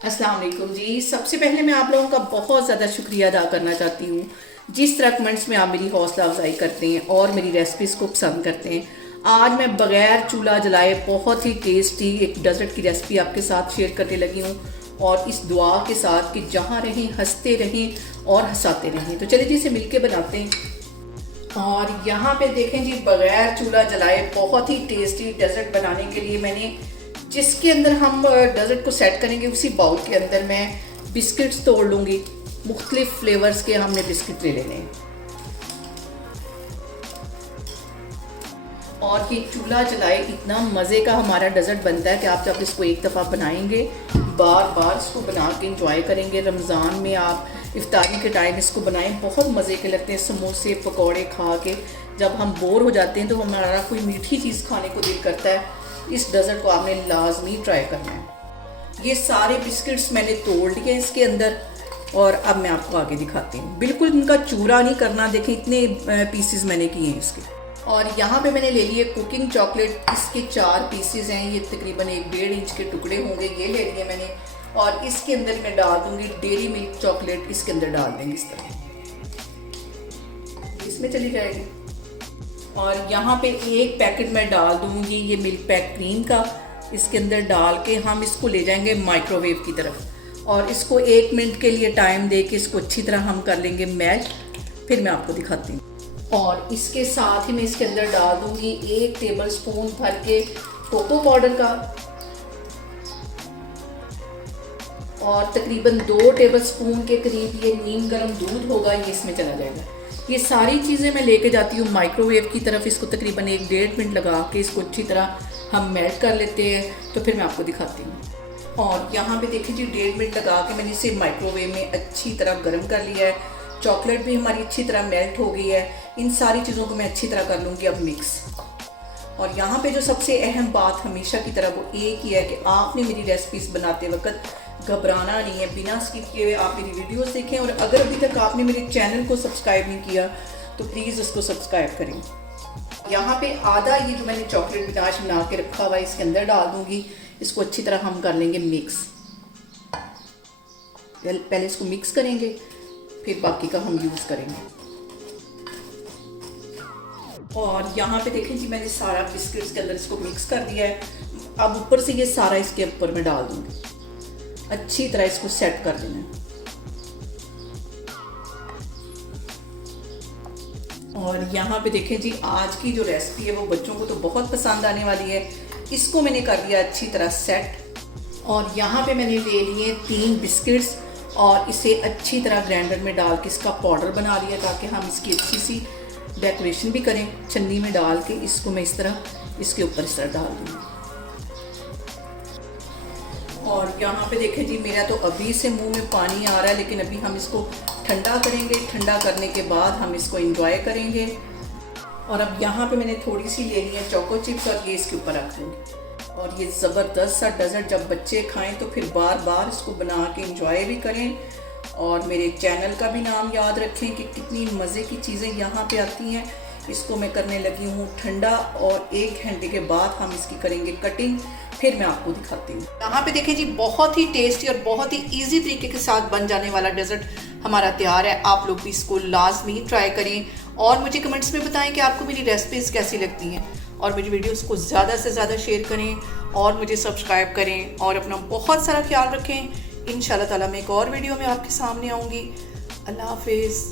अस्सलाम वालेकुम जी। सबसे पहले मैं आप लोगों का बहुत ज़्यादा शुक्रिया अदा करना चाहती हूँ जिस तरह कमेंट्स में आप मेरी हौसला अफजाई करते हैं और मेरी रेसिपीज़ को पसंद करते हैं। आज मैं बग़ैर चूल्हा जलाए बहुत ही टेस्टी एक डेजर्ट की रेसिपी आपके साथ शेयर करने लगी हूँ, और इस दुआ के साथ कि जहाँ रहें हंसते रहें और हंसाते रहें। तो चलिए जी इसे मिल के बनाते हैं। और यहाँ पे देखें जी, बग़ैर चूल्हा जलाए बहुत ही टेस्टी डेजर्ट बनाने के लिए मैंने जिसके अंदर हम डेजर्ट को सेट करेंगे उसी बाउल के अंदर मैं बिस्किट्स तोड़ लूँगी। मुख्तलिफ फ्लेवर्स के हमने बिस्किट ले लेने हैं। और ये चूल्हा जलाए इतना मज़े का हमारा डेजर्ट बनता है कि आप जब इसको एक दफ़ा बनाएंगे बार बार इसको बना के इंजॉय करेंगे। रमज़ान में आप इफ्तारी के टाइम इसको बनाएं, बहुत मज़े के लगते हैं। समोसे पकौड़े खा के जब हम बोर हो जाते हैं तो हमारा कोई मीठी चीज़ खाने को दिल करता है। इस डेजर्ट को आपने लाजमी ट्राई करना है। ये सारे बिस्किट्स मैंने तोड़ लिए इसके अंदर, और अब मैं आपको आगे दिखाती हूँ। बिल्कुल इनका चूरा नहीं करना, देखें इतने पीसेस मैंने किए हैं इसके। और यहाँ पे मैंने ले लिए कुकिंग चॉकलेट, इसके 4 पीसेस हैं। ये तकरीबन 1-1.5 इंच के टुकड़े होंगे, ये ले लिए मैंने। और इसके अंदर मैं डाल दूंगी डेयरी मिल्क चॉकलेट, इसके अंदर डाल देंगे इस तरह, इसमें चली जाएगी। और यहाँ पे एक पैकेट मैं डाल दूंगी ये मिल्क पैक क्रीम का, इसके अंदर डाल के हम इसको ले जाएंगे माइक्रोवेव की तरफ, और इसको 1 मिनट के लिए टाइम दे के इसको अच्छी तरह हम कर लेंगे मैश। फिर मैं आपको दिखाती हूँ। और इसके साथ ही मैं इसके अंदर डाल दूंगी 1 टेबल स्पून भर के कोको पाउडर का, और तकरीबन 2 टेबल स्पून के करीब ये नीम गर्म दूध होगा, ये इसमें चला जाएगा। ये सारी चीज़ें मैं लेके जाती हूँ माइक्रोवेव की तरफ। इसको तकरीबन 1-1.5 मिनट लगा के इसको अच्छी तरह हम मेल्ट कर लेते हैं। तो फिर मैं आपको दिखाती हूँ। और यहाँ पे देखिए जी, 1.5 मिनट लगा के मैंने इसे माइक्रोवेव में अच्छी तरह गर्म कर लिया है। चॉकलेट भी हमारी अच्छी तरह मेल्ट हो गई है। इन सारी चीज़ों को मैं अच्छी तरह कर लूँगी अब मिक्स। और यहाँ पे जो सबसे अहम बात हमेशा की तरह वो एक ही है कि आपने मेरी रेसिपीज़ बनाते वक्त घबराना नहीं है। बिना स्किप किए हुए आप मेरी वीडियोस देखें, और अगर अभी तक आपने मेरे चैनल को सब्सक्राइब नहीं किया तो प्लीज़ उसको सब्सक्राइब करें। यहाँ पे आधा ये जो मैंने चॉकलेट मिठास बना के रखा हुआ है इसके अंदर डाल दूँगी। इसको अच्छी तरह हम कर लेंगे मिक्स। पहले इसको मिक्स करेंगे, फिर बाकी का हम यूज़ करेंगे। और यहाँ पे देखें जी, मैंने सारा बिस्किट्स के अंदर इसको मिक्स कर दिया है। अब ऊपर से ये सारा इसके ऊपर मैं डाल दूँगी। अच्छी तरह इसको सेट कर देना है। और यहाँ पे देखें जी, आज की जो रेसिपी है वो बच्चों को तो बहुत पसंद आने वाली है। इसको मैंने कर दिया अच्छी तरह सेट। और यहाँ पे मैंने ले लिए 3 बिस्किट्स, और इसे अच्छी तरह ग्राइंडर में डाल के इसका पाउडर बना लिया, ताकि हम इसकी अच्छी सी डेकोरेशन भी करें। छन्नी में डाल के इसको मैं इस तरह इसके ऊपर इस तरह डाल दूँगी। और यहाँ पे देखें जी, मेरा तो अभी से मुंह में पानी आ रहा है, लेकिन अभी हम इसको ठंडा करेंगे। ठंडा करने के बाद हम इसको एंजॉय करेंगे। और अब यहाँ पे मैंने थोड़ी सी ले ली है चोको चिप्स, और ये इसके ऊपर रख दूँगी। और ये ज़बरदस्त सा डेजर्ट जब बच्चे खाएं तो फिर बार बार इसको बना के एंजॉय भी करें, और मेरे चैनल का भी नाम याद रखें कि कितनी मज़े की चीज़ें यहाँ पे आती हैं। इसको मैं करने लगी हूँ ठंडा, और 1 घंटे के बाद हम इसकी करेंगे कटिंग। फिर मैं आपको दिखाती हूँ। यहाँ पे देखें जी, बहुत ही टेस्टी और बहुत ही इजी तरीके के साथ बन जाने वाला डेजर्ट हमारा तैयार है। आप लोग भी इसको लाजमी ट्राई करें, और मुझे कमेंट्स में बताएं कि आपको मेरी रेसिपीज़ कैसी लगती हैं। और मेरी वीडियोस को ज़्यादा से ज़्यादा शेयर करें, और मुझे सब्सक्राइब करें, और अपना बहुत सारा ख्याल रखें। इंशाल्लाह ताला मैं एक और वीडियो में आपके सामने आऊँगी। अल्लाह हाफिज़।